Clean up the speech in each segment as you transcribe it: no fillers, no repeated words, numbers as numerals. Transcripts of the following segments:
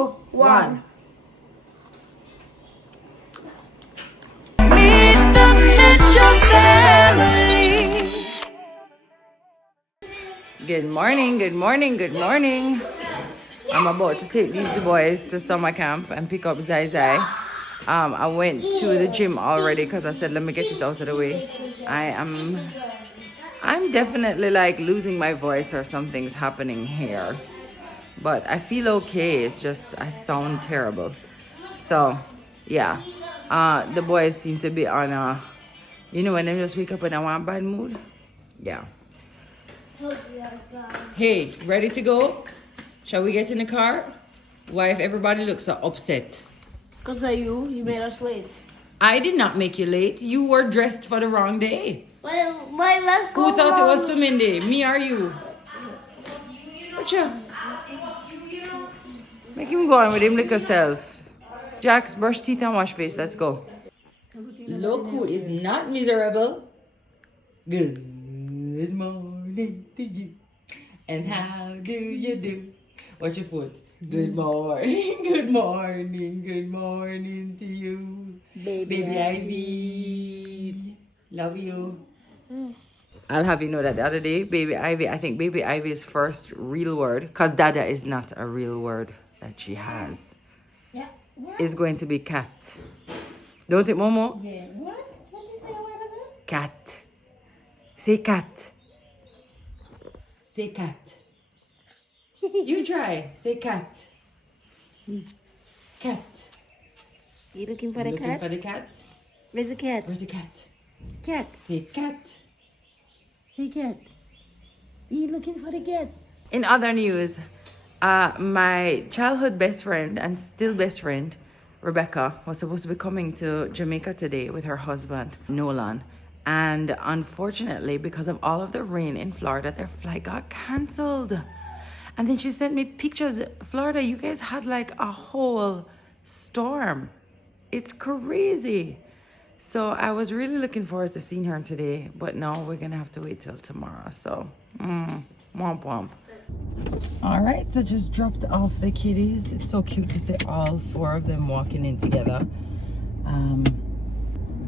2, 1. Meet the Mitchell family. Good morning, good morning, good morning. I'm about to take these boys to summer camp and pick up Zai Zai. I went to the gym already because I said let me get it out of the way. I'm definitely like losing my voice or something's happening here. But I feel okay. It's just I sound terrible. So yeah. The boys seem to be on a, you know, when they just wake up in a one bad mood. Yeah. Hey, ready to go? Shall we get in the car? Why if everybody looks so upset? Because of you made us late. I did not make you late. You were dressed for the wrong day. Well, let's go. Who thought it was swimming day? Me or you? Watcha? Make him go on with him like yourself. Jax, brush teeth and wash face. Let's go. Look who is not miserable. Good morning to you. And how do you do? Watch your foot. Good morning, good morning, good morning to you. Baby Ivy. Love you. I'll have you know that the other day, Baby Ivy, I think Baby Ivy's first real word, because Dada is not a real word that she has, is going to be cat. Don't it, Momo? Yeah. What? What did you say a while ago? Cat. Say cat. Say cat. You try. Say cat. Cat. You looking for the Looking cat? for the cat? Where's the cat? Where's the cat? Cat. Say cat. Say cat. You looking for the cat? In other news, my childhood best friend and still best friend, Rebecca, was supposed to be coming to Jamaica today with her husband, Nolan. And unfortunately, because of all of the rain in Florida, their flight got cancelled. And then she sent me pictures. Florida, you guys had like a whole storm. It's crazy. So I was really looking forward to seeing her today. But no, we're going to have to wait till tomorrow. So, womp womp. All right, so just dropped off the kitties. It's so cute to see all 4 of them walking in together.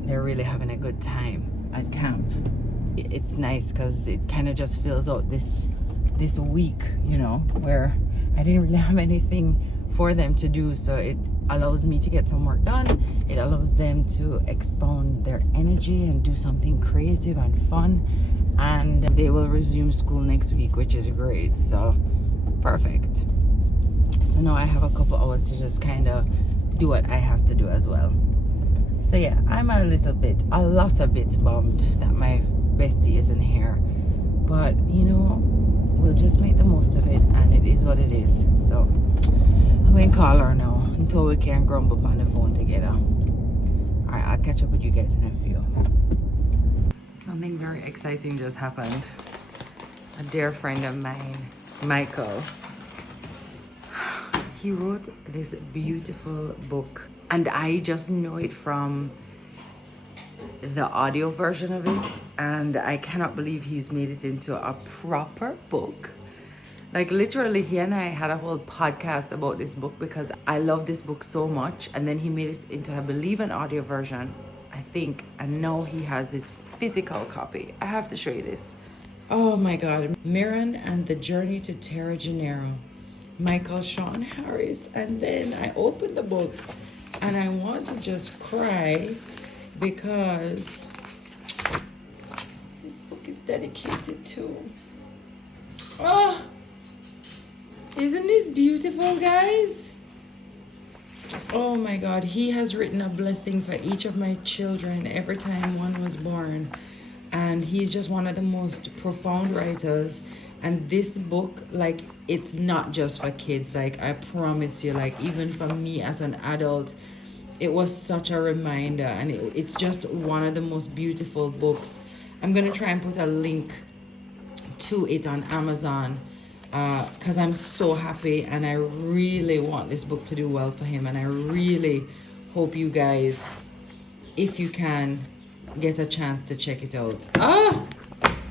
They're really having a good time at camp. It's nice because it kind of just fills out this week, you know, where I didn't really have anything for them to do, so it allows me to get some work done. It allows them to expound their energy and do something creative and fun, and they will resume school next week, which is great. So perfect. So now I have a couple hours to just kind of do what I have to do as well. So yeah, I'm a lot of bit bummed that my bestie isn't here, but you know, we'll just make the most of it, and it is what it is. So I'm going to call her now until we can grumble on the phone together. All right, I'll catch up with you guys in a few. Something very exciting just happened. A dear friend of mine, Michael, he wrote this beautiful book, and I just know it from the audio version of it, and I cannot believe he's made it into a proper book. Like literally, he and I had a whole podcast about this book because I love this book so much, and then he made it into, I believe, an audio version, I think, and now he has this physical copy. I have to show you this. Oh my god. Mirren and the Journey to Tera-Genero, Michael Sean Harris. And then I opened the book and I want to just cry because this book is dedicated to, isn't this beautiful, guys? Oh my god, he has written a blessing for each of my children every time one was born, and he's just one of the most profound writers. And this book, like, it's not just for kids, like, I promise you, like, even for me as an adult, it was such a reminder, and it's just one of the most beautiful books. I'm gonna try and put a link to it on Amazon because I'm so happy, and I really want this book to do well for him, and I really hope you guys, if you can, get a chance to check it out.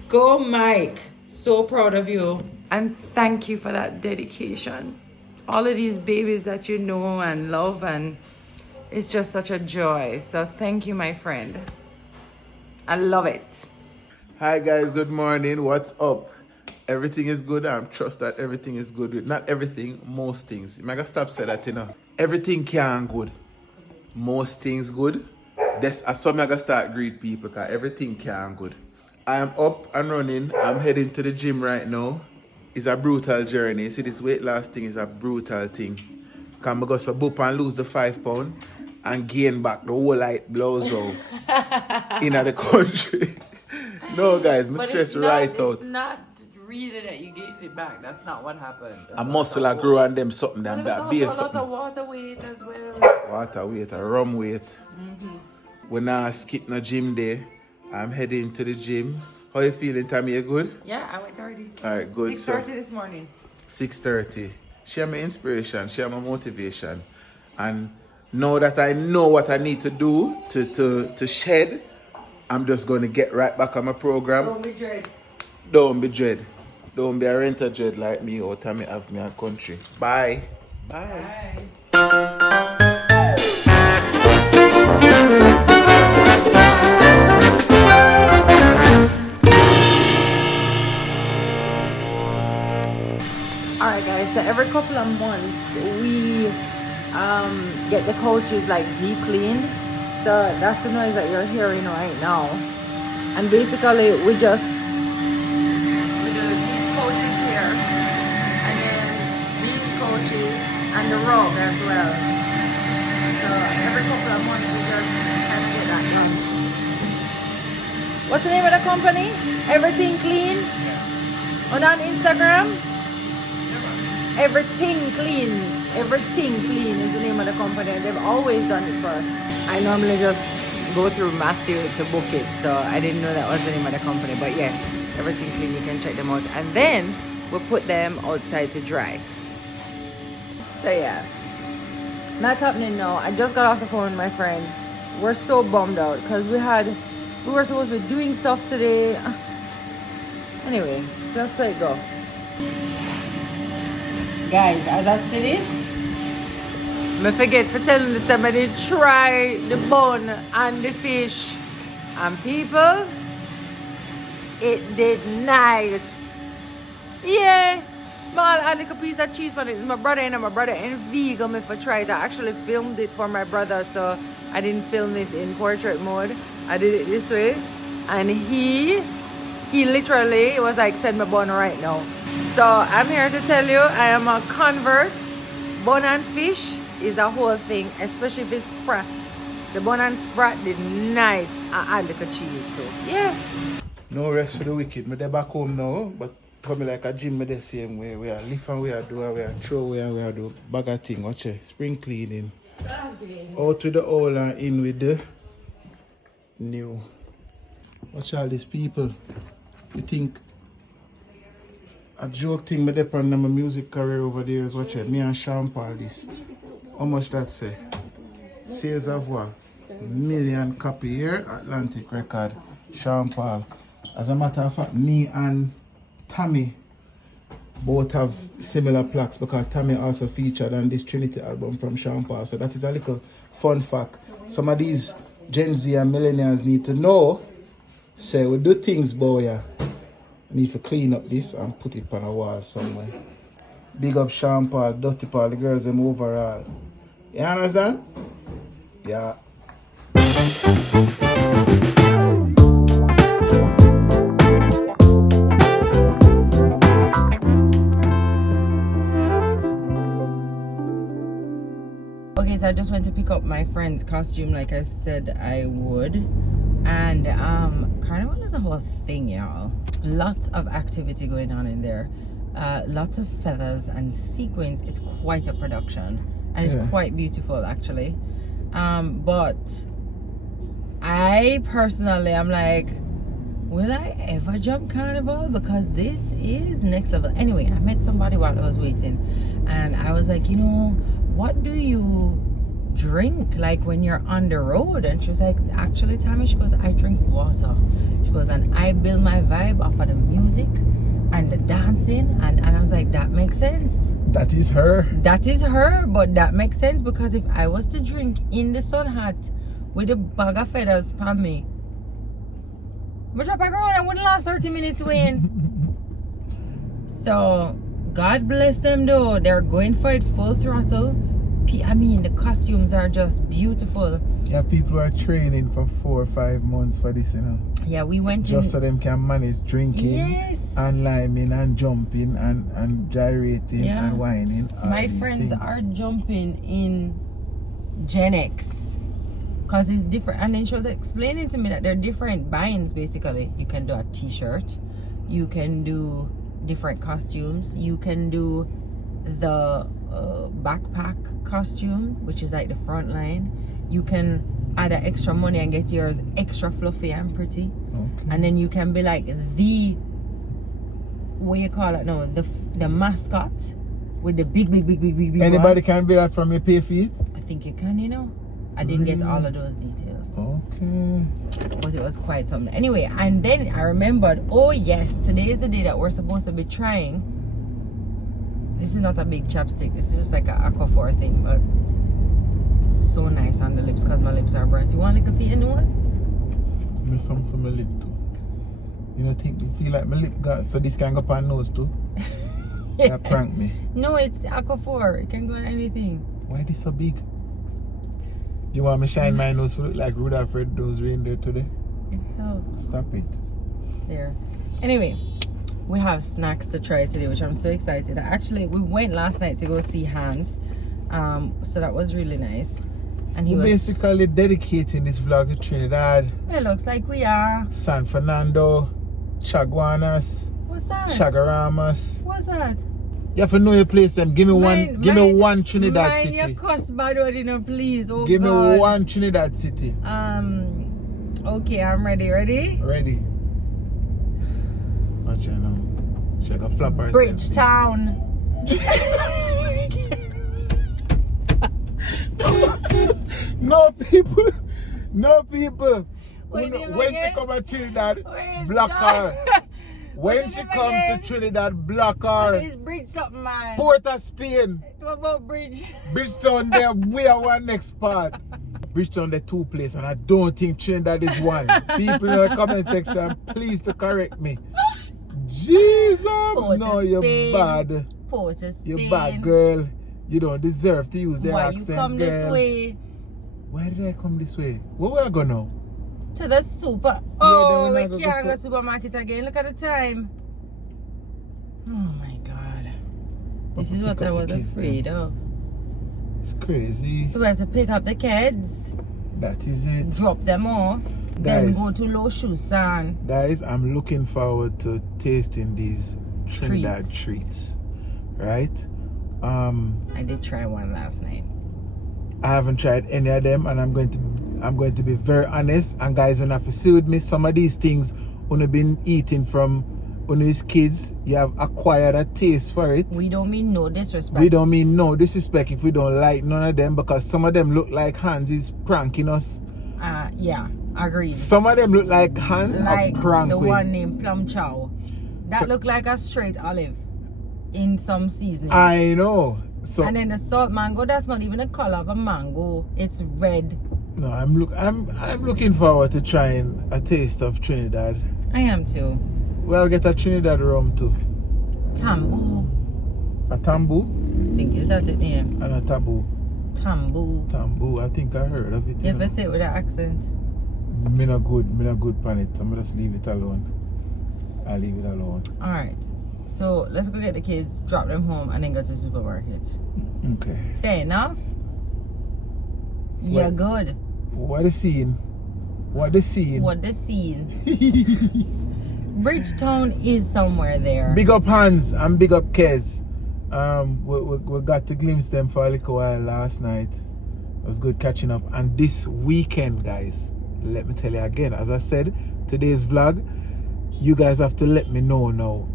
Go Mike, so proud of you, and thank you for that dedication. all of these babies that you know and love, and it's just such a joy. So thank you, my friend. I love it. Hi guys, good morning. What's up? Everything is good. I trust that everything is good. Not everything, most things. I'm gonna stop saying that, you know. Everything can good. Most things good. That's as some I gotta start greet people because everything can good. I am up and running. I'm heading to the gym right now. It's a brutal journey. See, this weight loss thing is a brutal thing. Cause I go so boop and lose the 5 pounds and gain back the whole light blows out in the country. No guys, my stress right out. It's not really that you gained it back. That's not what happened. A muscle I grow on them something than that. Be a lot something. of water weight as well. Water weight, a rum weight. When I skip no gym day, I'm heading to the gym. How you feeling, Tami? You good? Yeah, I went already. Alright, good. 6:30 this morning. 6:30. Share my inspiration, share my motivation. And now that I know what I need to do to shed, I'm just going to get right back on my program. Don't be dread. Don't be dread. Don't be a renter dread like me or Tami have me a country. Bye. Bye. Bye. Alright guys, so every couple of months we get the couches like deep cleaned. So that's the noise that you're hearing right now. And basically we do these couches here, and then these couches and the rug as well. So every couple of months we just kind of get that done. What's the name of the company? Everything Clean? On Instagram? Everything Clean is the name of the company. They've always done it for us. I normally just go through Matthew to book it, so I didn't know that was the name of the company. But yes, Everything Clean, you can check them out. And then we'll put them outside to dry. So yeah, that's happening now. I just got off the phone with my friend. We're so bummed out because we were supposed to be doing stuff today. Anyway, just so it go. Guys, as I see this, I forget for telling somebody try the bun and the fish. And people, it did nice. Yeah, I'll add like a piece of cheese on it. It's my brother and vegan if I tried. I actually filmed it for my brother, so I didn't film it in portrait mode. I did it this way. And he literally was like, send me bun right now. So I'm here to tell you, I am a convert. Bun and fish is a whole thing, especially if it's sprat. The bun and sprat did nice. I add like a cheese too. Yeah. No rest for the wicked. Me dey back home now, but coming like a gym me the same way. We are lift and we are do and we are throw and we are do bag of thing. Watch it. Spring cleaning. Out with the old and in with the new. Watch all these people. You think a joke thing me dep on my music career over there is watch it. Me and Sean Paul this. How much that say? Sales of what? 1 million copy here, Atlantic record. Sean Paul. As a matter of fact, me and Tami both have similar plaques because Tami also featured on this Trinity album from Sean Paul. So that is a little fun fact. Some of these Gen Z and millennials need to know. Say we do things, boy. Yeah. I need to clean up this and put it on a wall somewhere. Big up Sean Paul, Dirty Paul, the girls them overall. You understand? Yeah. Okay, so I just went to pick up my friend's costume like I said I would. And Carnival is a whole thing, y'all. Lots of activity going on in there. Lots of feathers and sequins. It's quite a production. And it's quite beautiful actually. But I personally am like, will I ever jump Carnival? Because this is next level. Anyway, I met somebody while I was waiting and I was like, you know, what do you drink like when you're on the road? And she was like, actually Tami, she goes, I drink water. She goes, and I build my vibe off of the music and the dancing, and I was like, that makes sense. That is her. That is her, but that makes sense because if I was to drink in the sun hat with a bag of feathers on me, but drop a girl and wouldn't last 30 minutes Wayne. So God bless them though. They're going for it full throttle. I mean, the costumes are just beautiful. Yeah, people are training for 4 or 5 months for this, you know. Yeah, we went just so them can manage drinking, yes, and liming and jumping and gyrating and whining. My friends are jumping in Gen X because it's different. And then she was explaining to me that there are different binds basically. You can do a t-shirt, you can do different costumes, you can do the backpack costume, which is like the front line. You can add an extra money and get yours extra fluffy and pretty. Okay. And then you can be like the, what you call it now, the mascot with the big anybody one. Can be that from your pay feet? I think you can, you know. I didn't get all of those details. Okay. But it was quite something. Anyway, and then I remembered, oh yes, today is the day that we're supposed to be trying. This is not a big chapstick. This is just like an Aquaphor thing, but so nice on the lips because my lips are burnt. You want like a for your nose? Give me some for my lip too. You know, think you feel like my lip got so this can go on nose too? That prank me. No, it's Aquaphor. It can go on anything. Why this so big? You want me to shine my nose for look like Rudolph Red-Nosed Reindeer today? It helps. Stop it. There. Anyway, we have snacks to try today, which I'm so excited. Actually, we went last night to go see Hans. So that was really nice. And he was basically dedicating this vlog to Trinidad. It looks like we are. San Fernando, Chaguanas. What's that? Chagaramas. What's that? You have to know your place them. Give me one Trinidad city. Your cuss bad word, you know, please. Oh, give God. me one Trinidad city. Okay, I'm ready. Ready? Ready. Watch out now. She got flap herself. Bridgetown. No people. No people. When she come to Trinidad, block her. When she come to Trinidad, block her. It's bridge something, man. Port of Spain. What about bridge? Bridgetown there, we are one next part. Bridgetown there 2 places, and I don't think Trinidad is one. People in the comment section, please to correct me. Jesus, no, you're bad. Port of Spain. You're bad, girl. You don't deserve to use their accent, you come girl. This way? Why did I come this way? Where we are going now? To the super. Oh, we can't go to supermarket again. Look at the time. Oh my God. This is what I was afraid of. It's crazy. So we have to pick up the kids. That is it. Drop them off. Guys, then go to Loshusan. Guys, I'm looking forward to tasting these Trinidad treats. Right? I did try one last night. I haven't tried any of them, and I'm going to be very honest. And guys, when I have to see with me, some of these things when I've been eating from when these kids, you have acquired a taste for it. We don't mean no disrespect. We don't mean no disrespect if we don't like none of them, because some of them look like Hans is pranking us. Yeah, agreed. Some of them look like Hans like are pranking. The one named Plum Chow. That looked like a straight olive in some seasoning. I know. So, and then the salt mango, that's not even a color of a mango. It's red. No, I'm looking forward to trying a taste of Trinidad. I am too. We'll get a Trinidad rum too. Tambu. A tambu? I think is that the name? And a taboo. Tambu. Tambu. I think I heard of it. You ever say it with an accent? Me not good pan it. So I'm just leave it alone. I'll leave it alone. Alright. So let's go get the kids, drop them home, and then go to the supermarket. Okay. Fair enough. You're good. What the scene? What the scene? What the scene? Bridgetown is somewhere there. Big up Hans and big up Kez. We got to glimpse them for a little while last night. It was good catching up. And this weekend, guys, let me tell you again, as I said, today's vlog, you guys have to let me know now.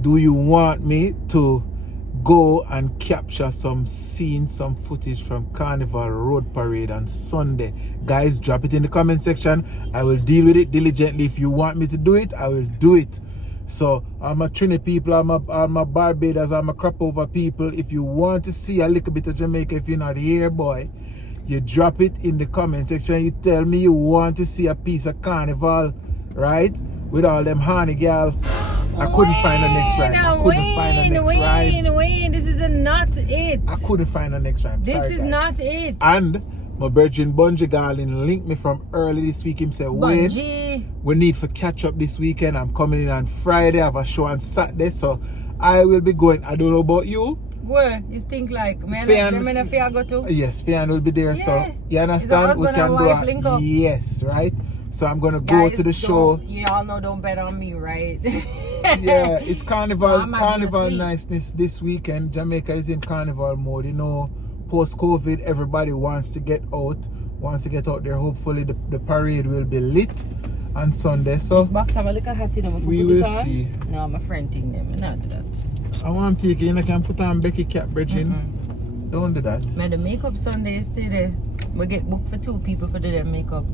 Do you want me to go and capture some scenes, some footage from Carnival Road Parade on Sunday? Guys, drop it in the comment section. I will deal with it diligently. If you want me to do it, I will do it. So all my Trinidad people, all my Barbados, all my crop over people, if you want to see a little bit of Jamaica, if you're not here, boy, you drop it in the comment section. You tell me you want to see a piece of carnival, right? With all them honey gal. I couldn't find the next rhyme. I couldn't find the next rhyme. Wayne, this is not it. I couldn't find the next rhyme. This Sorry, is guys. not it. And my virgin Bungie Garland linked me from early this week. Him said, Wayne, Bungie. we need for catch up this weekend. I'm coming in on Friday. I have a show on Saturday. So I will be going. I don't know about you. Where? You think like, man, I go to? Yes, Fian will be there. Yeah. So you understand? We can do a, yes, right? So I'm gonna go to the show. You all know, don't bet on me, right? Yeah, it's carnival Mama, niceness this weekend. Jamaica is in carnival mode. You know, post COVID, everybody wants to get out there. Hopefully the parade will be lit on Sunday. So This box have a little hat in them. we will see. No, my friend think them. Not do that. I want to take it. You can put on Becky Cap Bridging. Don't do that. Man, the makeup Sunday is still there. We get booked for 2 people for their makeup.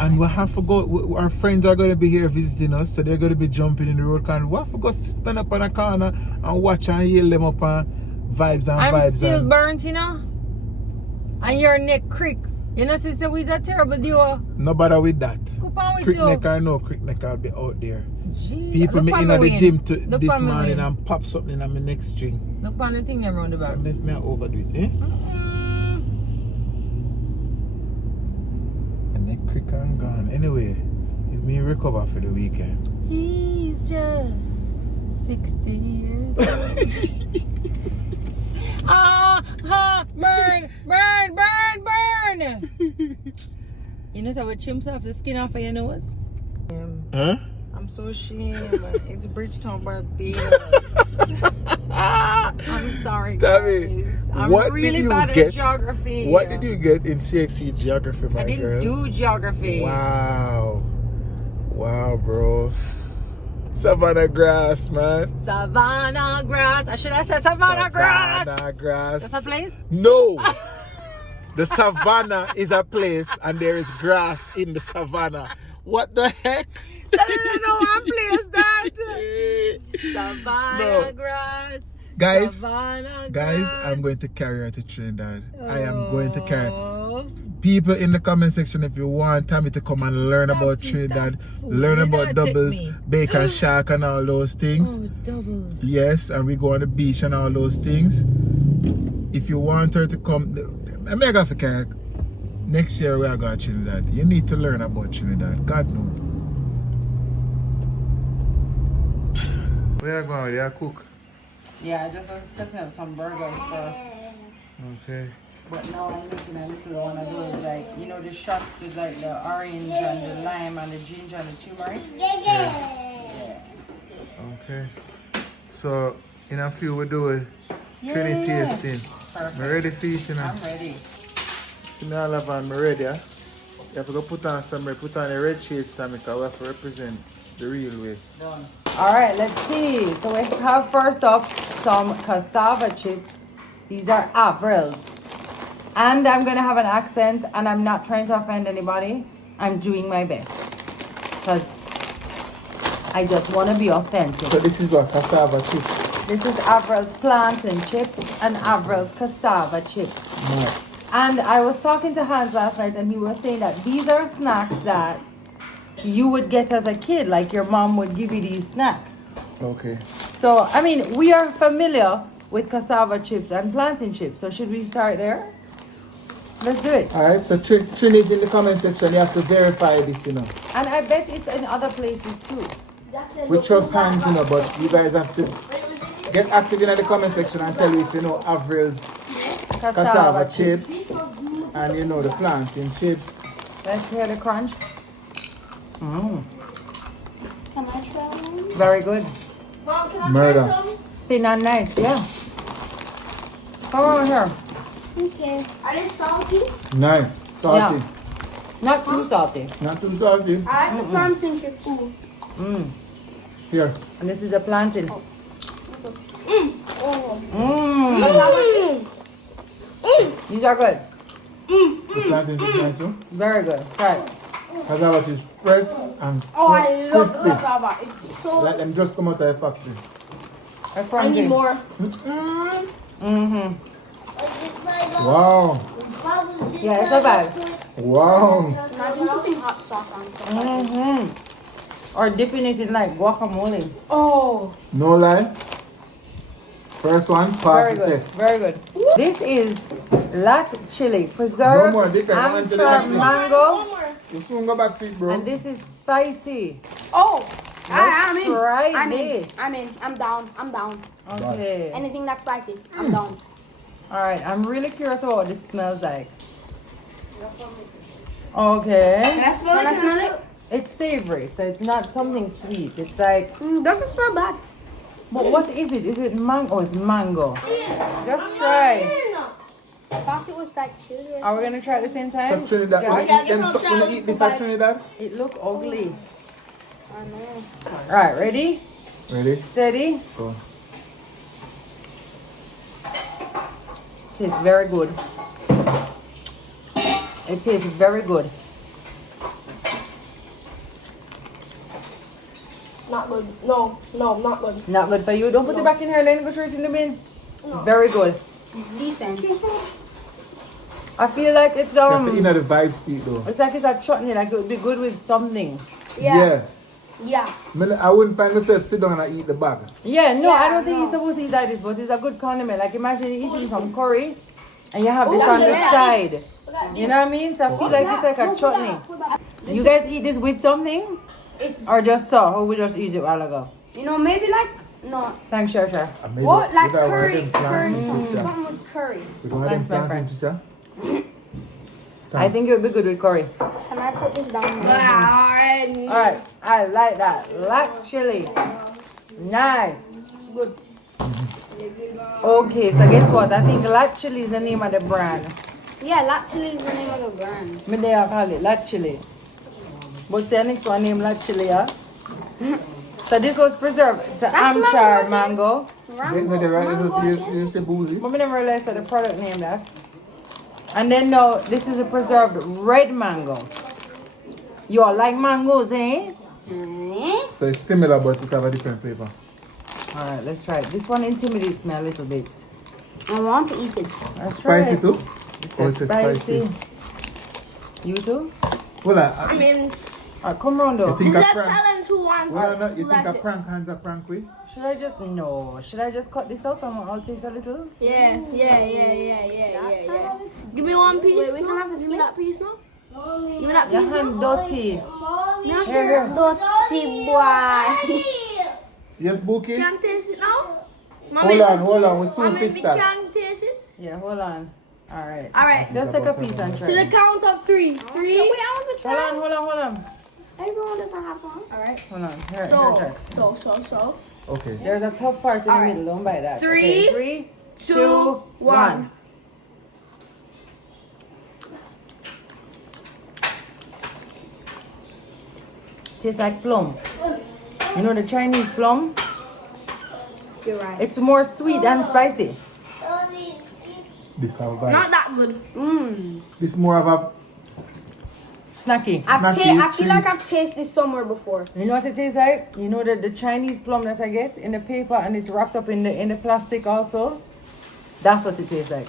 And we have to go. Our friends are going to be here visiting us, so they're going to be jumping in the road corner. We have to go stand up on a corner and watch and heal them up on vibes and vibes. I'm still burnt, you know. And your neck crick. You know, sister, we's a terrible duo. No bother with that. Coop on with Crick you. neck or no crick neck, I'll be out there. Jeez. People Look me on in me, the Wayne. gym Look this on me, morning Wayne. and pop something on my neck string. Look on the thing them round the back. And left me overdo it, eh? And neck crick and gone. Anyway, let me recover for the weekend. He's just 60 years old. Burn! You know how it chimps off the skin off of your nose? Huh? I'm so ashamed. It's Bridgetown, Barbados. I'm sorry, Tami, guys. I'm what really did you bad get? at geography. What did you get in CXC geography, my I didn't girl? do geography. Wow, bro. Savannah grass, man. Savannah grass. I should have said Savannah grass. Savannah grass. That's a place? No. The savannah is a place and there is grass in the savannah. What the heck? I didn't know what place that. Savannah grass. Guys, Savannah guys, grass. I'm going to carry her to Trinidad. I am going to carry. Oh. People in the comment section, if you want Tami to come and learn about Trinidad, learn about doubles, bacon shark and all those things. Oh, doubles. Yes, and we go on the beach and all those things. If you want her to come, I'm going to carry. Next year we are going to Trinidad. You need to learn about Trinidad. God knows. Where are you going? They cook? Yeah, I just was setting up some burgers first. Okay. But now I'm making a little one of those, like, you know, the shots with like the orange and the lime and the ginger and the turmeric. Yeah. Okay. So, in a few we do a Trinity tasting. Perfect. I'm ready for it, you know. I'm ready. See me all of I'm ready, yeah? You have to go put on some red, put on the red shades, Tami, because we have to represent the real way. Done. Alright, let's see. So we have first up some cassava chips. These are Avrils. And I'm going to have an accent, and I'm not trying to offend anybody. I'm doing my best. Because I just want to be authentic. So this is what, cassava chips? This is Avril's plantain chips and Avril's cassava chips. Nice. And I was talking to Hans last night, and he was saying that these are snacks that you would get as a kid, like your mom would give you these snacks. Okay. So, I mean, we are familiar with cassava chips and plantain chips. So should we start there? Let's do it. Alright, so Trin is in the comment section. You have to verify this, you know. And I bet it's in other places too. We trust Hans, you know, but you guys have to get active in the comment section and tell me if you know Avril's cassava chips and you know the plantain chips. Let's hear the crunch. Can I try one? Very good. Mom, can I Murder. try some? Thin and nice, yeah. Come over here. Okay. Are they salty? Nice. Salty. Yeah. Not too salty. Not too salty. I like the plantain chips too. Here. And this is a plantain. Oh. These are good. The plantain chips nice too. Very good. Try it. Cassava is fresh and Oh, I love crispy. cassava. It's so. Like them just come out of the factory. I need more. Wow. Yeah, it's not bad. Wow. Imagine putting hot sauce on stuff. Or dipping it in like guacamole. Oh. No lie. First one, Very pass the good. test. Very good. This is lat chili, No preserved more, they can go into the next amchar thing. mango, You soon go back to it, bro. and this is spicy. Oh. I'm Let's in. try I'm this. in. I'm in. I'm down. I'm down. Okay. Anything that's spicy, I'm down. All right. I'm really curious about what this smells like. Okay. Can I smell it? It's savory, so it's not something sweet. It's like, Doesn't smell bad. but what is it? Is it mango? Oh, it's mango. Just try. I thought it was like chili. Are we gonna try at the same So time? Trinidad, Yeah. when you eat this at Trinidad? It look ugly. I know. All right, ready, Ready? steady. Go. Tastes very good. It tastes very good. Not good. No, not good. Not good for you. Don't put it back in here. Then go throw it in the bin. Very good. Decent. I feel like it's You have to um. eat at the vibe speed though. It's like it's a chutney. Like it would be good with something. Yeah. I wouldn't find myself sit down and eat the bag. Yeah. No, I Yeah, don't think no. you're supposed to eat like this, but it's a good condiment. Like imagine you eating some curry, and you have this Oh, on the yeah. side. You know what I mean? So I feel like it's like a chutney. You guys eat this with something, It's or just so, or we just eat it a while ago? maybe like no. Thanks, Shasha. I made What it like without one of curry? them plantains, sister. Something with curry. We got one of them Thanks, my friend. plantains, sister. I think it would be good with curry. Can I put this down? Alright. All right, I like that. Black chili, nice. Good. Okay, so guess what? I think Lat Chili is the name of the brand. Yeah, lat chili is the name of the brand. Me they call it Lat Chili. But the next one named Lat Chili, yeah? So this was preserved. It's an That's amchar mango. mango. They the right little you say boozy. But I never realized that the product name that. And then now this is a preserved red mango. You all like mangoes, eh? So it's similar but it have a different flavor. All right, let's try it. This one intimidates me a little bit. I want to eat it. Let's try Spicy it. too? It's Oh, a it's a spicy. spicy. You too? Well, I mean, Come round though. you think this a is a prank? challenge who wants Well, no, you who think likes a it. prank hands a prank way? Should I just no? Should I just cut this out and I'll taste a little? Yeah. Give me one piece. Wait, we can have the skin that piece now. Give me that Your piece. hand dirty. Not Here. dirty boy. Yes, Bookie? Can taste it now? Hold on, we'll soon Mommy, fix we that. can taste it. Yeah, hold on. All right. All right. Just take a piece and try. To the count of three. Three. Wait, I want to try. Hold on. Everyone doesn't have one. All right. Hold on. Here, So. try. Okay. There's a tough part in the All right. middle. Don't bite that. Three, Okay, 3, 2, 2, 1. Tastes like plum. You know the Chinese plum? You're right. It's more sweet and spicy. This have a vibe. Not that good. This more of a Snacky. I feel like I've tasted this somewhere before. You know what it tastes like? You know the Chinese plum that I get in the paper and it's wrapped up in the plastic also? That's what it tastes like.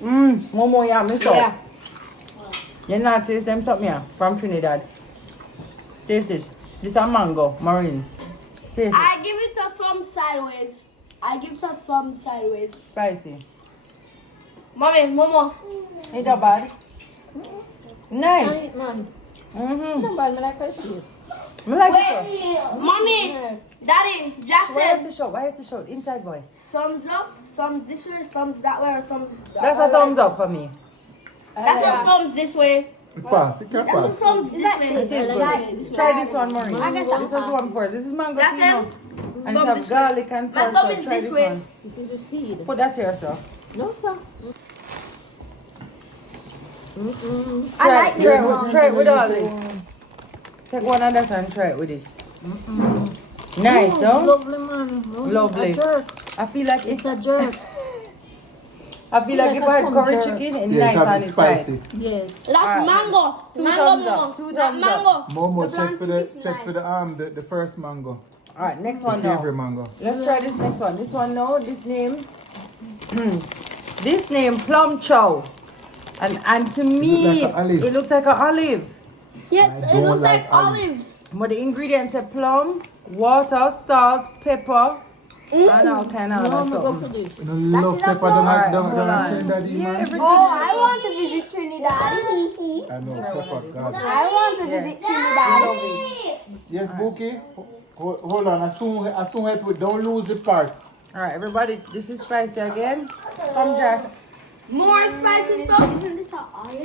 One more yam, miss Yeah. You not taste them something yeah, from Trinidad. Taste this. This is a mango, Maureen. Taste it. I give it a thumb sideways. Spicy. Mommy, Momo. Ain't that bad? Nice. Man, Mm-hmm. no bad, I like it taste. I like it. Wait, Mommy, Daddy, So why have Jackson. to show? Why have to show? Inside voice. Thumbs up, thumbs this way, thumbs that way, or thumbs that That's way. a thumbs up for me. That's a thumbs this way. it pass. It can That's a pass. thumbs this way. It is good. Try this one, Maureen. I guess that This is one first. This is mango That's tino. it. And it Thumb has this way. garlic and My thumb salsa. is Try this this way. one. This is a seed. Put that here, sir. No, sir. I like this one. Try it with all this. Take one of that and try it with it. Nice, no? Lovely, man. Lovely. A jerk. I feel like It's a jerk. I feel like Like if a I had curry soldier. chicken, it's Yeah, nice it's a on bit its side. spicy. Yes. That's Alright. mango. Two Mango thumbs more. up, two That thumbs up. mango. Momo, The check for plantain the is the first mango. Alright, next The one savory now. mango. Let's try this next one. This one now, this name. This name, plum chow. And to me, like an olive. it looks like an olive. Yes, I it don't looks like like olives. But the ingredients are plum, water, salt, pepper, and all kind of No, other I'm go for something. this. You know, you love it, pepper, Alright, don't hold like on. Trinidad, Yeah, man. everything. Oh, I want to visit Trinidad. I know, pepper, God. I want to Yeah. visit I love Trinidad. it. Yes, Bookie? Hold on, as soon as I put, don't lose the parts. Alright, everybody, this is spicy again. Come, Jack. More spicy stuff. Isn't this an olive?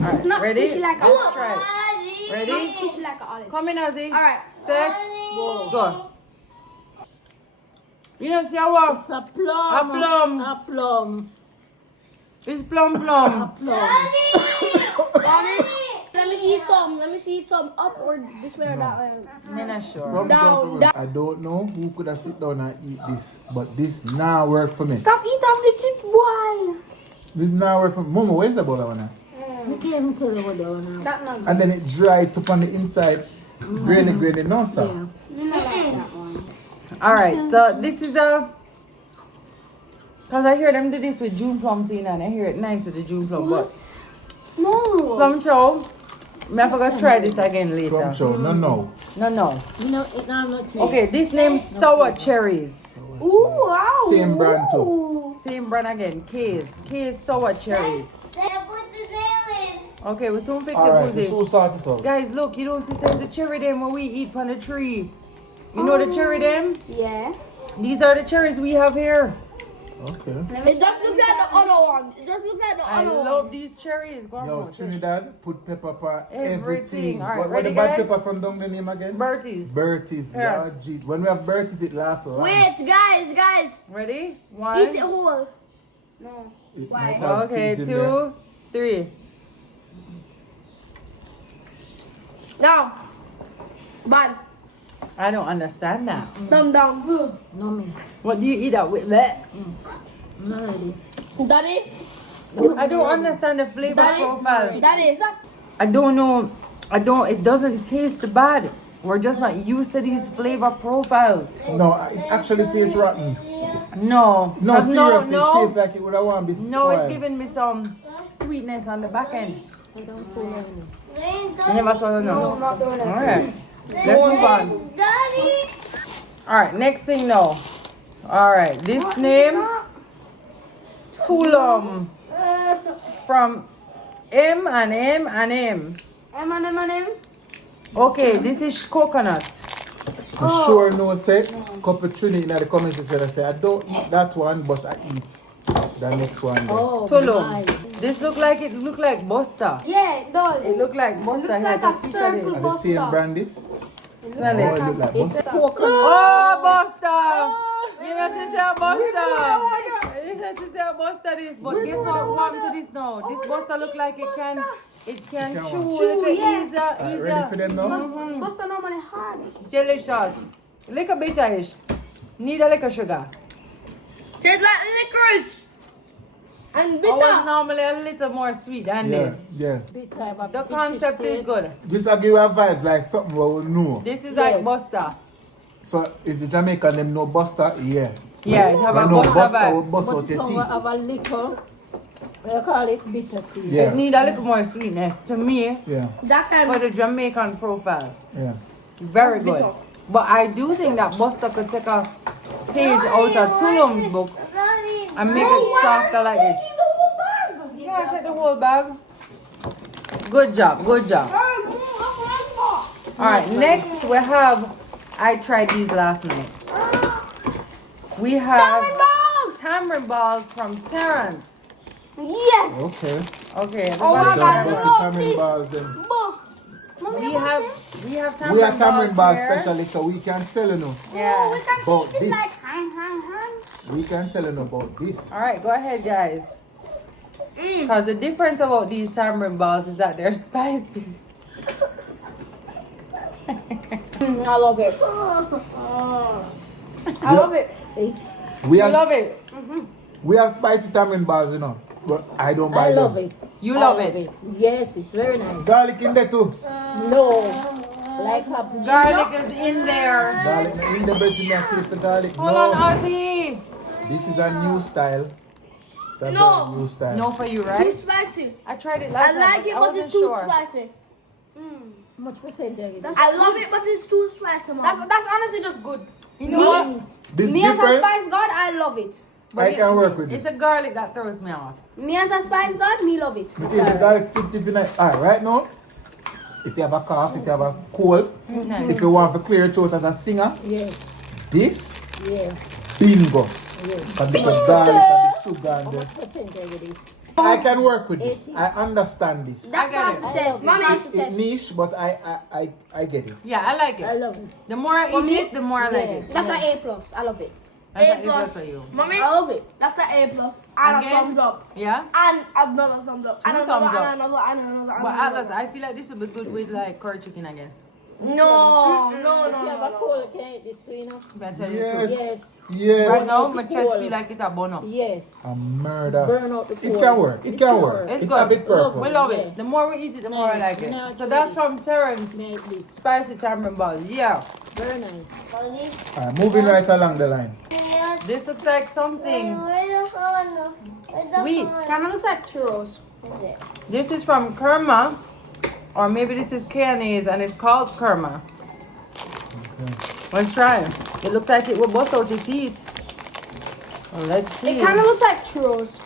Alright, It's not ready? squishy like an Let's olive. try it. It's not Ready? squishy like an olive. Come in, Ozzy. Alright. Set. Go. You know, see how It's a plum. A plum. A plum. it's plum. Plum. Mommy, let me see some. Let me see some up or this way or that way. I'm not sure. Down. I don't know who could have sit down and eat this, but this now work for me. Stop eating off the chips. Why? This now work for me. Mama, where's the bowl now? You can't tell what they want now. That not And then it dried up on the inside. Grainy, no, sir. Yeah. That one. Alright, so this is a. Because I hear them do this with June plum tea and I hear it nice with the June plum. But No. plum chow, I forgot to try this again later. Plum chow, no. No. You know, it not no taste. Okay, this name's sour cherries. Ooh, wow. Same brand too. Ooh. Same brand again, K's sour cherries. Okay, we soon fix it, Alright, Boozy. so sort it out. Guys, look, you don't see says the cherry them when we eat from the tree. You know the cherry them? Yeah. These are the cherries we have here. Okay. It just looks like the other one. It just looks like the I other love one. these cherries. Go on, Yo, go on, Trinidad, put pepper on Everything. everything. Alright, What ready, the bad guys? pepper from down the name again? Bertie's. Bertie's. Yeah. Yeah, geez. When we have Bertie's, it lasts long. Wait, guys. Ready? Eat it One. whole. No. It Why? might have Okay, seeds in there. 2, 3. Now. Bad. I don't understand that. Thumb down. Good. No me. What do you eat that with? Bleh. Not ready. Daddy. I don't understand the flavor Daddy. profile. Daddy. I don't know. It doesn't taste bad. We're just not used to these flavor profiles. No, it actually tastes rotten. No. No, 'Cause seriously, it no. tastes like it would have want to be spoiled. No, it's giving me some sweetness on the back end. I don't so know. You never swallow no. I'm not doing it. Alright. Let's move on. Alright, next thing now. Alright, this name Tulum from M and M and M. M. Okay, this is coconut. I sure no say couple Trini in the comment section and say I don't eat that one but I eat the next one. Then. Oh, Tulum. my. This look like Buster. Yeah, it does. It look like Buster. looks like Here, a just piece of circle. this. Are the same brand this? Smell Oh, it. it look like It's Buster. coconut. Oh, Buster! You know, she say Buster. You know, she say Buster this, but guess what happened to this now? This Buster look like it can chew like yeah. easier. Ready for them now? Buster normally hard. Delicious. Little bitter-ish. Need a little sugar. Tastes like licorice. And Ours bitter. normally a little more sweet than Yeah, this. yeah. Bitter, but The peaches concept is taste. good. This will give you vibes like something we know. This is like Buster. So if the Jamaican them know Buster, yeah. Yeah, it have I a know Buster Buster will vibe. bust But out it your have teeth. a little, we call it bitter tea. Yeah. It need a little more sweetness. To me, Yeah, That for time. the Jamaican profile. yeah. Very That's good. bitter. But I do think that Buster could take a page out of Tulum's book and make it softer like this. Yeah, take the whole bag. Good job, good job. Alright, next we have, I tried these last night. We have tamarind balls from Terrence. Yes. Okay. Okay, Oh my everybody God, try look. one. Tamarind balls then. We have tamarind We are tamarind balls here. specialists, so we can tell you now Yeah. about this. Like hang. We can tell you about this. Alright, go ahead guys. Because the difference about these tamarind balls is that they're spicy. I love it. I love it. Eight. We I have love it. We have spicy tamarind bars, you know, but I don't buy I them. love it. You I love it. Yes, it's very nice. Garlic in there too. No, like a Garlic is in there. Garlic in the bed, you taste the garlic. Hold No, on, Ozzy. this is a new style. It's a No. very new style. No for you, Too right? spicy. I tried it I last time. like it, I but wasn't it's too sure. spicy. much percentage. I love it, but it's too spicy, Mom. That's honestly just good. You know what? This Me as a different. spice god, I love it. I can work with It's it. the garlic that throws me off. Me as a spice god, me love it. It is the garlic stick if you like. Alright, right now, if you have a cough, if you have a cold, if you want to clear your throat as a singer, Yeah, this yeah, bingo. yeah. Because the garlic and the sugar and How the much percentage it is? I can work with this. I understand this. I get it. I love it. Mommy, It's niche, but I get it. Yeah, I like I it. love it. The more I eat it, the more I like it. that's an A+. I love it. That's A what it plus. was for you. Mommy, I love it. That's an A+. And Again? a thumbs up. Yeah? And another thumbs up. And Two another, thumbs up. and another, and another, and But another. Atlas, I feel like this would be good with like curry chicken again. No, If no, you have a no. cold, can I eat this too, you know? If I tell you the truth. Yes. Yes. Yes. Right now, my It's chest cold. feel like it's a bone up. Yes. A murder. Burn out the It cold. can work. It can work. It's It good. have its purpose. We love Yeah. it. The more we eat it, the more I like it. No, So that's choice. from Terrence. Make this. Spicy tamarind balls. Yeah. Very nice. Alright, moving right along the line. This looks like something sweet. Kind of looks like churros. This is from Kerma. Or maybe this is Cantonese and it's called Kerma. Let's try it. It looks like it will bust out your teeth. Well, let's see. It kind of looks like churros.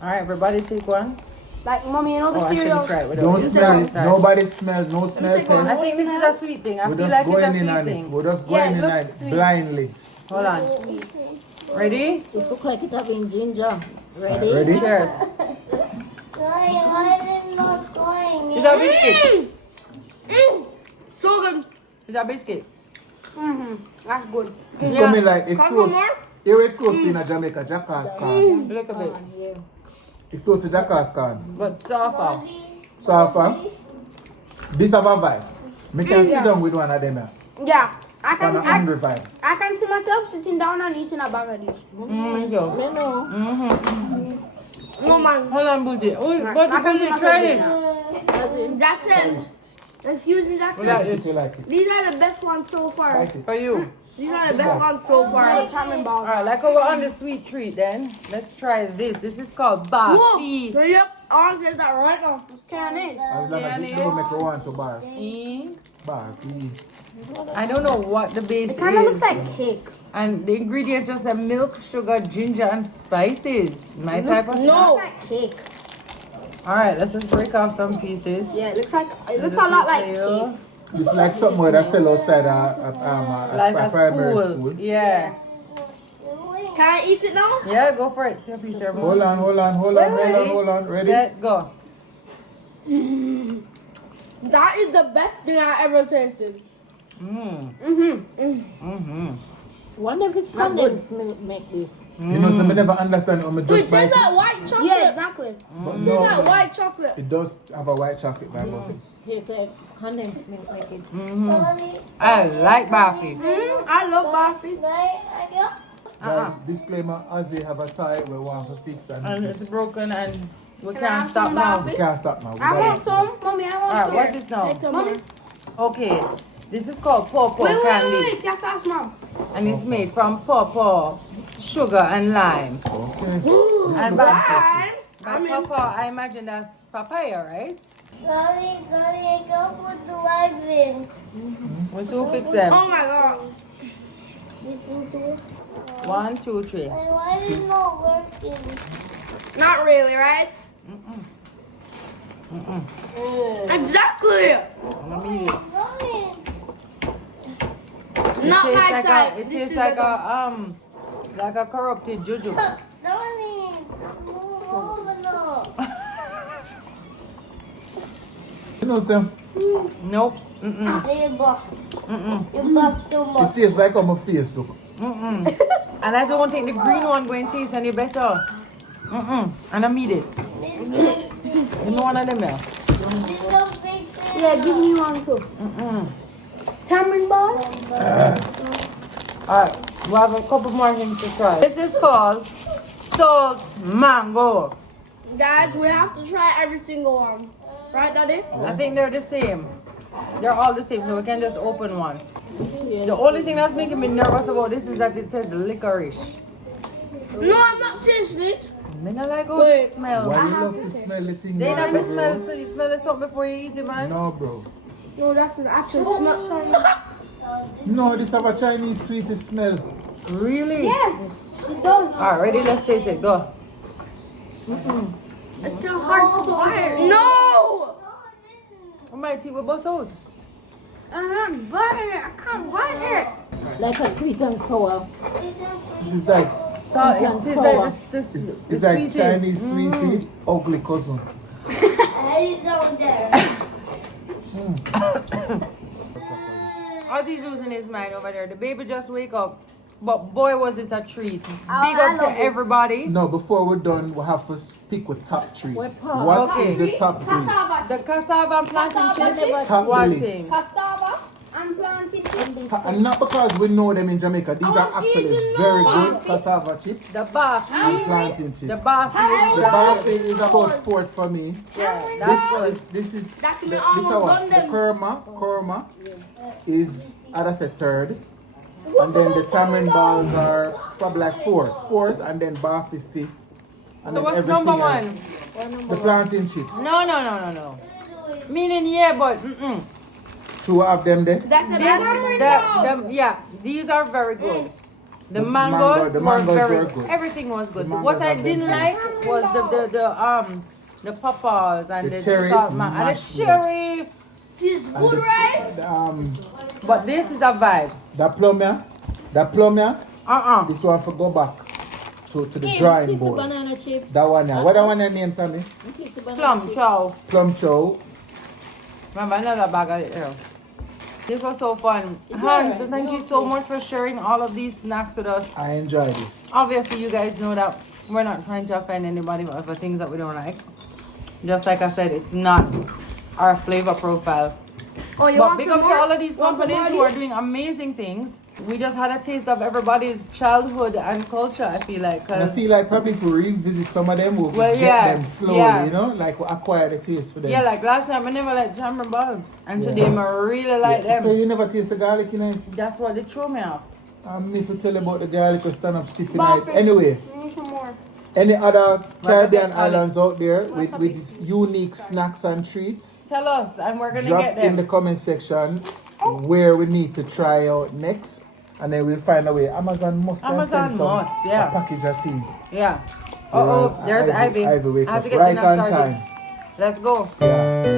Alright, everybody take one. Like, Mommy, you know the Oh, I cereal? shouldn't try it without Don't you. smell it. Sorry. Nobody smell. No smell take one. I test. think this is a sweet thing. I We're feel just like it's a going in sweet on it. thing. We're just Yeah, going it in on looks it sweet. blindly. Hold on. Ready? This look like it have in ginger. Ready? Alright, ready? Cheers. Is that biscuit? So good. Is that biscuit? That's good. It's Yeah. coming like it Come close. more? Here it close to in a Jamaica Jackass can. Look a bit. Yeah. It close to Jackass can. But softer. So far, this have a vibe. Me can sit Yeah. down with one of them here. Yeah. I On can, a hungry vibe. I can see myself sitting down and eating a bag of these. Mm, yo. Me know. Mm-hmm. No, man. Hold on, Boozy. Oh, Right. but I can Boozy, see try myself this. doing that. Jackson. Excuse me, Jackson. Like If this. you like it. These are the best ones so far. Like it. For you. These are the best ones so far. The tamarind balls. Alright, like we're on the sweet treat then. Let's try this. This is called Whoa. Bafi. Yep. I want to say that right now. This can is. As long as it don't make you want to barf. Barf. I don't know what the base It kind of is. looks like cake. And the ingredients just are milk, sugar, ginger, and spices. My type of No. snack. It looks like cake. Alright, let's just break off some pieces. Yeah, it looks a lot like cake. It's like something where they sell outside Like a a primary school. school. Yeah. Can I eat it now? Yeah, go for it. See a piece there. Hold on. Ready? Set, go. That is the best thing I ever tasted. Mm. One of its That's condensed milk make this. You know, some never understand how me Wait, just bite taste that it. white chocolate. Yeah, exactly. But Taste that no, white chocolate. it does have a white chocolate by it. Tastes like condensed milk make it. I like Bafi. I love Barfi. Guys, disclaimer, as they have a tie we want to fix And and it's this. broken and we Can I can't have stop some now. We can't stop now. We I gotta want eat some. Mommy, I want Alright, some. what's this now? Take some more. Okay, this is called pawpaw Wait, candy. wait. You have to ask Mom. And it's made from pawpaw, sugar, and lime. it. Okay. And Bye. by pawpaw, I imagine that's papaya, right? We soon fix them. Oh my god. 1, 2, 3. Why is it not working? Not really, right? Exactly. Let me eat it. Not Tastes my like type. it This tastes is like a corrupted juju. Darling, move over now. You know, Sam, Nope. Mm-mm. You buff. Mm-mm. You buff too it much. tastes like on my face, look. Mm-mm. And I don't think the green one going to taste any better. Mm-mm. And I mean this. Give me one of them here. Yeah, give me one too. Mm-mm. Tamarind ball. Alright, we have a couple more things to try. This is called salt mango. Guys, we have to try every single one. Right, Daddy? I think they're the same. They're all the same, so we can just open one. The only thing that's making me nervous about this is that it says licorice. No, I'm not tasting it. I don't like how Wait. it smells. Why you love to smell the thing? They man, never bro? smell, so you smell it something before you eat it, man. No, bro. No, that's an actual smell. No, this have a Chinese sweetest smell. Really? Yes, it does. Alright, ready? Let's taste it. Go. It's so hard to buy. No! Oh, my teeth will bust out. I'm not buying it. I can't buy it. Like a sweet and sour. This is like, So Sweet and it's sour. like it's like Chinese sweetie, ugly cousin. I don't dare. Ozzy's losing his mind over there. The baby just wake up. But boy, was this a treat. Big I up love to it. everybody. No, before we're done, we'll have to pick with top three. What part? What Okay. is the top three? Cassava. The cassava and plantain Cassava chips. chips. Top One list. thing. Cassava and plantain chips. And not because we know them in Jamaica. These are was actually eating very them. good cassava chips The and baffy. plantain chips. The baffy I is The the barfi is about fourth for me. Yeah, that's good. This is That can the, be this is almost what the done kurma is, as I said, third, and then the tamarind balls are probably like fourth, and then barfi fifth, and So then what's everything number else. one? The plantain chips. No. Meaning yeah, but Two of them there. That's yeah, these are very good. The The mangoes, the were mangoes very were good. Everything was good. The What mangoes I are didn't very like was the papas and The the cherry salt and the mashed cherry. She's And good, right? But this is a vibe. the plum, this one for go back to the drawing Taste the board. banana chips. That one, yeah. What that one name, Tami? Taste the banana Plum chips. chow. Plum chow. Remember another bag of it here. This was so fun. Hans, thank you so much for sharing all of these snacks with us. I enjoy this. Obviously, you guys know that we're not trying to offend anybody for things that we don't like. Just like I said, it's not our flavor profile. Oh, you But want big some up to more? all of these Want some companies more who of are these? doing amazing things. We just had a taste of everybody's childhood and culture, I feel like. And I 'cause- feel like probably if we revisit some of them, we'll Well, get yeah, them slowly, yeah. you know? Like we acquire the taste for them. yeah, like last time I never liked tamarind balls. And Yeah. today I really like Yeah. them. So you never taste the garlic, you know? That's what they threw me off. If you tell about the garlic, will stand up stiff in Buffet. night. Anyway, Need some more. any other Caribbean garlic? islands out there with unique snacks and treats? Tell us, and we're gonna Drop get in the them. comment section where we need to try out next, and then we'll find a way. Amazon must have Amazon send some must, yeah. a package of thing. Yeah. Oh, there's Ivy. Ivy wake I have up to get right dinner on started. time. Let's go. Yeah.